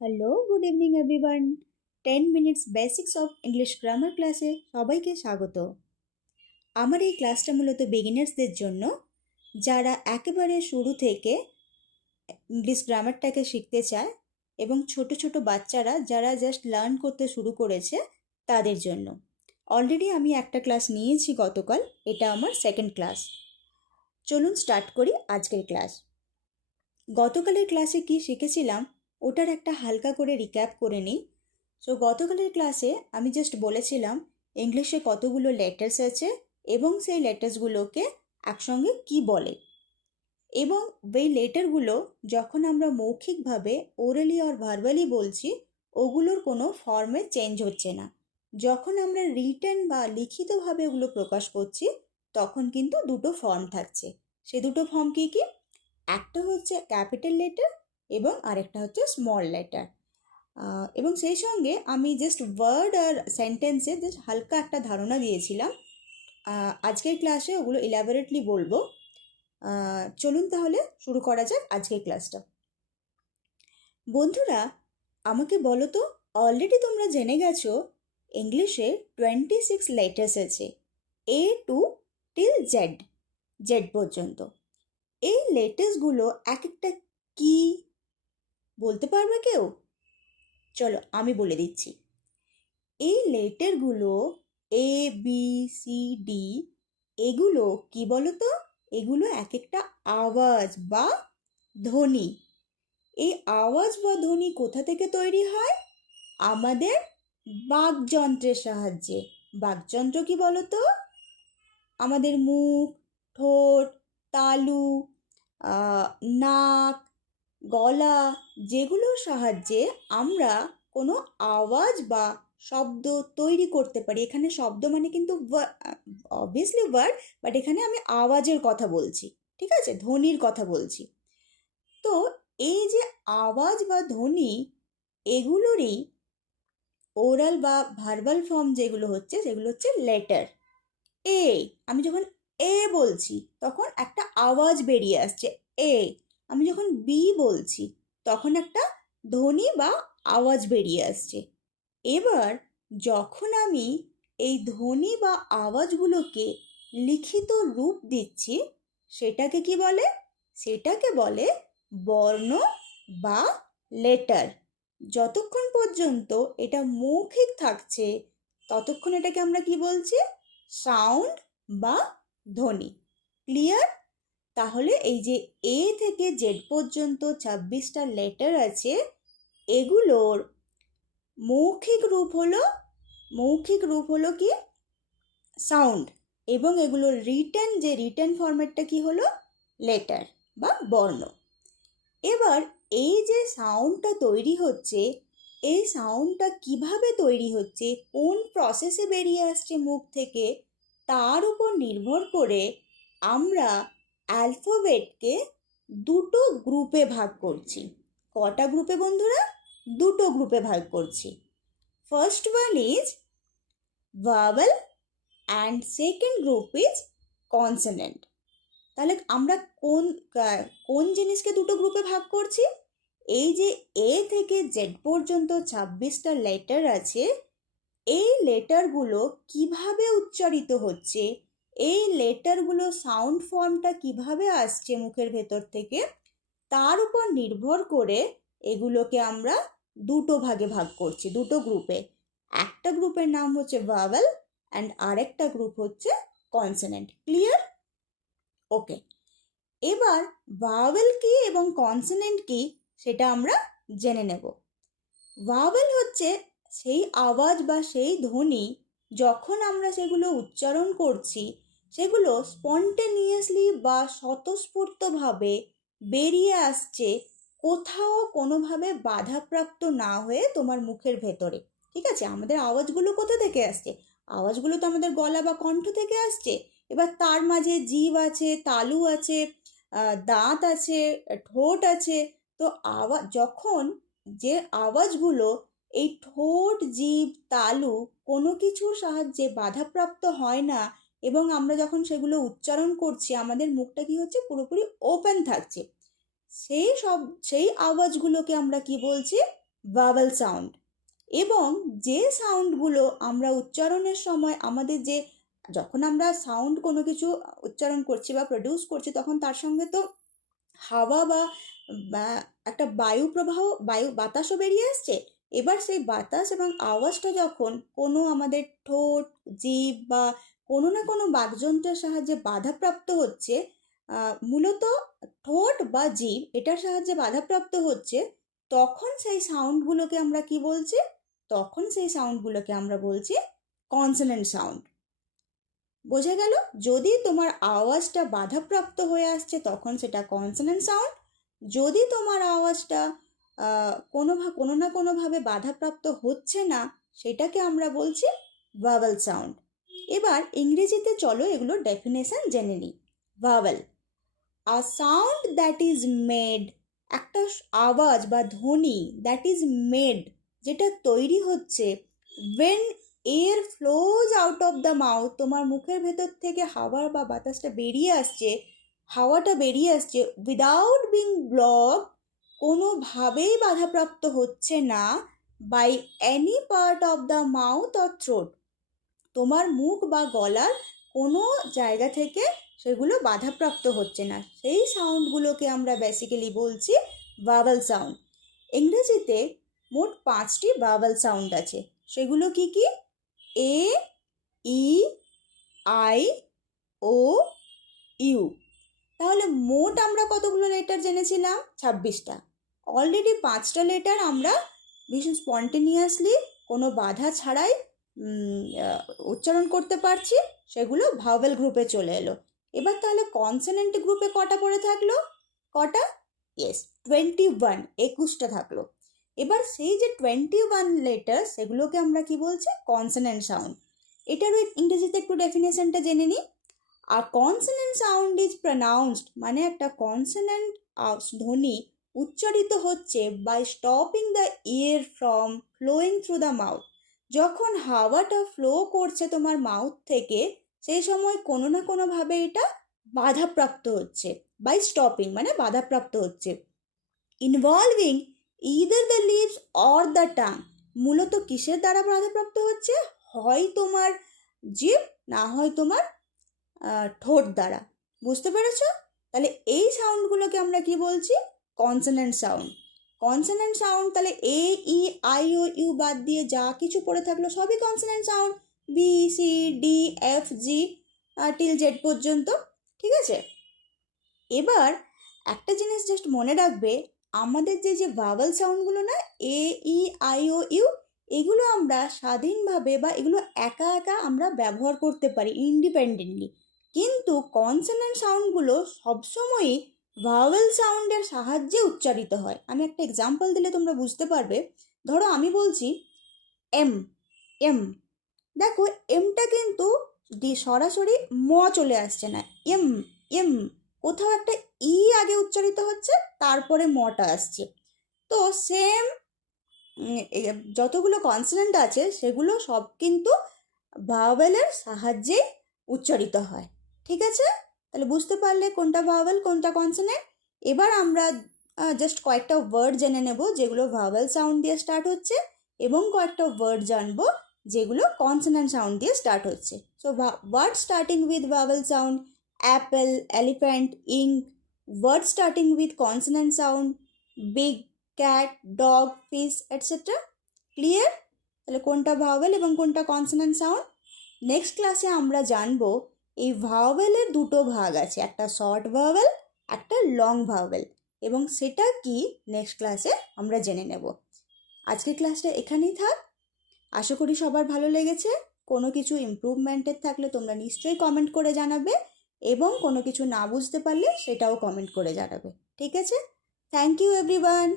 Hello, good evening everyone. 10 minutes basics of English grammar ক্লাসে সবাইকে স্বাগত। আমার এই ক্লাসটা মূলত বিগিনার্সদের জন্য, যারা একেবারে শুরু থেকে ইংলিশ গ্রামারটাকে শিখতে চায় এবং ছোট ছোট বাচ্চারা যারা জাস্ট লার্ন করতে শুরু করেছে তাদের জন্য। অলরেডি আমি একটা ক্লাস নিয়েছি গতকাল, এটা আমার সেকেন্ড ক্লাস। চলুন স্টার্ট করি আজকের ক্লাস। গতকালের ক্লাসে কি শিখেছিলাম ওটার একটা হালকা করে রিক্যাপ করে নিই। সো গতকালের ক্লাসে আমি জাস্ট বলেছিলাম ইংলিশে কতগুলো লেটার্স আছে এবং সেই লেটার্সগুলোকে একসঙ্গে কি বলে, এবং এই লেটারগুলো যখন আমরা মৌখিকভাবে ওরালি আর ভার্বালি বলছি ওগুলোর কোনো ফর্মে চেঞ্জ হচ্ছে না। যখন আমরা রিটেন বা লিখিতভাবে ওগুলো প্রকাশ করছি তখন কিন্তু দুটো ফর্ম থাকছে। সে দুটো ফর্ম কী কী? একটা হচ্ছে ক্যাপিটাল লেটার এবং আরেকটা হচ্ছে স্মল লেটার। এবং সেই সঙ্গে আমি জাস্ট ওয়ার্ড আর সেন্টেন্সে জাস্ট হালকা একটা ধারণা দিয়েছিলাম। আজকের ক্লাসে ওগুলো ইলাবোরেটলি বলবো। চলুন তাহলে শুরু করা যাক আজকের ক্লাসটা। বন্ধুরা, আমাকে বলো তো, অলরেডি তোমরা জেনে গেছো ইংলিশে 26 লেটার্স আছে, এ টু টিল জেড, জেড পর্যন্ত। এই লেটার্সগুলো এক একটা কি বলতে পারবে কেউ? চলো আমি বলে দিচ্ছি। এই লেটারগুলো এ বি সি ডি, এগুলো কি বলো তো? এগুলো এক একটা আওয়াজ বা ধ্বনি। এই আওয়াজ বা ধ্বনি কোথা থেকে তৈরি হয়? আমাদের বাকযন্ত্রের সাহায্যে। বাকযন্ত্র কি বলো তো? আমাদের মুখ, ঠোঁট, তালু, নাক, গলা, যেগুলোর সাহায্যে আমরা কোনো আওয়াজ বা শব্দ তৈরি করতে পারি। এখানে শব্দ মানে কিন্তু অবভিয়াসলি ওয়ার্ড, বাট এখানে আমি আওয়াজের কথা বলছি, ঠিক আছে, ধ্বনির কথা বলছি। তো এই যে আওয়াজ বা ধ্বনি, এগুলোরই ওরাল বা ভার্বাল ফর্ম যেগুলো হচ্ছে সেগুলো হচ্ছে লেটার। এ, আমি যখন এ বলছি তখন একটা আওয়াজ বেরিয়ে আসছে এ। আমি যখন বি বলছি তখন একটা ধ্বনি বা আওয়াজ বেরিয়ে আসছে। এবার যখন আমি এই ধ্বনি বা আওয়াজগুলোকে লিখিত রূপ দিচ্ছি সেটাকে কি বলে? সেটাকে বলে বর্ণ বা লেটার। যতক্ষণ পর্যন্ত এটা মৌখিক থাকছে ততক্ষণ এটাকে আমরা কি বলছি? সাউন্ড বা ধ্বনি। ক্লিয়ার? তাহলে এই যে এ থেকে জেড পর্যন্ত 26টা লেটার আছে, এগুলোর মৌখিক রূপ হলো কি? সাউন্ড। এবং এগুলোর রিটেন ফরম্যাটটা কি হলো? লেটার বা বর্ণ। এবার এই যে সাউন্ডটা তৈরি হচ্ছে, এই সাউন্ডটা কিভাবে তৈরি হচ্ছে, কোন প্রসেসে বেরিয়ে আসছে মুখ থেকে, তার উপর নির্ভর করে আমরা অ্যালফাবেটকে দুটো গ্রুপে ভাগ করছি। কটা গ্রুপে বন্ধুরা? দুটো গ্রুপে ভাগ করছি। First one is vowel and second group is consonant. তাহলে আমরা কোন কোন জিনিসকে দুটো গ্রুপে ভাগ করছি? এই যে এ থেকে জেড পর্যন্ত 26টা লেটার আছে, এই লেটারগুলো কিভাবে উচ্চারিত হচ্ছে, এই লেটারগুলো সাউন্ড ফর্মটা কিভাবে আসছে মুখের ভেতর থেকে, তার উপর নির্ভর করে এগুলোকে আমরা দুটো ভাগে ভাগ করছি, দুটো গ্রুপে। একটা গ্রুপের নাম হচ্ছে ভাওয়েল অ্যান্ড আরেকটা গ্রুপ হচ্ছে কনসোনেন্ট। ক্লিয়ার? ওকে। এবার ভাওয়েল কি এবং কনসোনেন্ট কি সেটা আমরা জেনে নেব। ভাওয়েল হচ্ছে সেই আওয়াজ বা সেই ধ্বনি, যখন আমরা সেগুলো উচ্চারণ করছি সেগুলো স্পন্টেনিয়াসলি বা স্বতঃস্ফূর্তভাবে বেরিয়ে আসছে, কোথাও কোনোভাবে বাধাপ্রাপ্ত না হয়ে তোমার মুখের ভেতরে। ঠিক আছে? আমাদের আওয়াজগুলো কোথা থেকে আসছে? আওয়াজগুলো তো আমাদের গলা বা কণ্ঠ থেকে আসছে। এবার তার মাঝে জিভ আছে, তালু আছে, দাঁত আছে, ঠোঁট আছে। তো আওয়াজ যখন যে আওয়াজগুলো এই ঠোঁট, জিভ, তালু কোনো কিছুর সাহায্যে বাধাপ্রাপ্ত হয় না, এবং আমরা যখন সেগুলো উচ্চারণ করছি আমাদের মুখটা কি হচ্ছে? পুরোপুরি ওপেন থাকছে। সেই আওয়াজগুলোকে আমরা কি বলছি? Vowel sound. এবং যে সাউন্ডগুলো আমরা উচ্চারণের সময় আমাদের যে যখন আমরা সাউন্ড কোনো কিছু উচ্চারণ করছি বা প্রডিউস করছি, তখন তার সঙ্গে তো হাওয়া বা একটা বায়ু প্রবাহ, বায়ু বাতাসও বেরিয়ে আসছে। এবার সেই বাতাস এবং আওয়াজটা যখন কোনো আমাদের ঠোঁট, জিভ বা কোনো না কোনো বাকযন্ত্রের সাহায্যে বাধাপ্রাপ্ত হচ্ছে, মূলত ঠোঁট বা জিভ এটার সাহায্যে বাধাপ্রাপ্ত হচ্ছে, তখন সেই সাউন্ডগুলোকে আমরা কি বলছি? তখন সেই সাউন্ডগুলোকে আমরা বলছি কনসোনেন্ট সাউন্ড। বোঝা গেল? যদি তোমার আওয়াজটা বাধাপ্রাপ্ত হয়ে আসছে তখন সেটা কনসোনেন্ট সাউন্ড। যদি তোমার আওয়াজটা কোনো না কোনোভাবে বাধাপ্রাপ্ত হচ্ছে না, সেটাকে আমরা বলছি ভাওয়েল সাউন্ড। এবার ইংরেজিতে চলো এগুলোর ডেফিনেশন জেনে নিই। Vowel, a sound that is made, একটা আওয়াজ বা ধ্বনি দ্যাট ইজ মেড, যেটা তৈরি হচ্ছে when air flows out of the mouth, তোমার মুখের ভেতর থেকে হাওয়া বা বাতাসটা বেরিয়ে আসছে, হাওয়াটা বেরিয়ে আসছে উইদাউট বিং ব্লক, কোনোভাবেই বাধাপ্রাপ্ত হচ্ছে না, by any part of the mouth or throat, তোমার মুখ বা গলার কোনো জায়গা থেকে সেগুলো বাধাপ্রাপ্ত হচ্ছে না, সেই সাউন্ডগুলোকে আমরা বেসিক্যালি বলছি ভাওয়েল সাউন্ড। ইংরেজিতে মোট 5টি ভাওয়েল সাউন্ড আছে। সেগুলো কি কি? এ, ই, আই, ও, ইউ। তাহলে মোট আমরা কতগুলো লেটার জেনেছিলাম? 26টা। অলরেডি 5টা লেটার আমরা ভীষণ স্পন্টেনিয়াসলি কোনো বাধা ছাড়াই উচ্চারণ করতে পারছি, সেগুলো ভাওয়েল গ্রুপে চলে এলো। এবার তাহলে কনসোনেন্ট গ্রুপে কটা পড়ে থাকলো? কটা? ইয়েস, 21, 21টা থাকলো। এবার সেই যে 21 লেটার, সেগুলোকে আমরা কি বলছি? Consonant sound. এটারও ইংরেজিতে একটু ডেফিনেশনটা জেনে নিই। আর কনসোনেন্ট সাউন্ড ইজ প্রনাউন্সড, মানে একটা কনসোনেন্ট ধ্বনি উচ্চারিত হচ্ছে by stopping the air from flowing through the mouth, যখন হাওয়াটা ফ্লো করছে তোমার মাউথ থেকে, সেই সময় কোনো না কোনোভাবে এটা বাধাপ্রাপ্ত হচ্ছে। বাই স্টপিং মানে বাধাপ্রাপ্ত হচ্ছে। Involving either the lips or the tongue, মূলত কিসের দ্বারা বাধাপ্রাপ্ত হচ্ছে? হয় তোমার জিভ, না হয় তোমার ঠোঁট দ্বারা। বুঝতে পেরেছ? তাহলে এই সাউন্ডগুলোকে আমরা কি বলছি? Consonant sound. কনসোনেন্ট সাউন্ড তাহলে এ, ই, আই, ও, ইউ বাদ দিয়ে যা কিছু পড়ে থাকলো সবই consonant sound. B, C, D, F, G till Z পর্যন্ত। ঠিক আছে? এবার একটা জিনিস জাস্ট মনে রাখবে, আমাদের যে ভাওয়েল সাউন্ডগুলো না, এ, ই, আই, ও, ইউ, এগুলো আমরা স্বাধীনভাবে বা এগুলো একা একা আমরা ব্যবহার করতে পারি ইন্ডিপেন্ডেন্টলি, কিন্তু কনসোনেন্ট সাউন্ডগুলো সবসময়ই ভাওয়েল সাউন্ডের সাহায্যে উচ্চারিত হয়। আমি একটা এক্সাম্পল দিলে তোমরা বুঝতে পারবে। ধরো আমি বলছি এম, এম, দেখো এমটা কিন্তু সরাসরি ম চলে আসছে না, এম, এম, কোথাও একটা ই আগে উচ্চারিত হচ্ছে, তারপরে মটা আসছে। তো সেম যতগুলো কনসোনেন্ট আছে সেগুলো সব কিন্তু ভাওয়েলের সাহায্যে উচ্চারিত হয়। ঠিক আছে? তাহলে বুঝতে পারলে কোনটা ভাওয়েল কোনটা কনসোনেন্ট। এবার আমরা জাস্ট কয়েকটা ওয়ার্ড জেনে নেব যেগুলো ভাওয়েল সাউন্ড দিয়ে স্টার্ট হচ্ছে, এবং কয়েকটা ওয়ার্ড জানবো যেগুলো কনসোনেন্ট সাউন্ড দিয়ে স্টার্ট হচ্ছে। So word starting with vowel sound: apple, elephant, ink. Word starting with consonant sound: big, cat, dog, fish, etcetera. Clear? তাহলে কোনটা ভাওয়েল এবং কোনটা কনসোনেন্ট সাউন্ড। নেক্সট ক্লাসে আমরা জানবো এই ভাওয়েলের দুটো ভাগ আছে, একটা শর্ট ভাওয়েল, একটা লং ভাওয়েল, এবং সেটা কি নেক্সট ক্লাসে আমরা জেনে নেব। আজকের ক্লাসটা এখানেই থাক। আশা করি সবার ভালো লেগেছে। কোনো কিছু ইমপ্রুভমেন্টের থাকলে তোমরা নিশ্চয়ই কমেন্ট করে জানাবে, এবং কোনো কিছু না বুঝতে পারলে সেটাও কমেন্ট করে জানাবে। ঠিক আছে? Thank you everyone.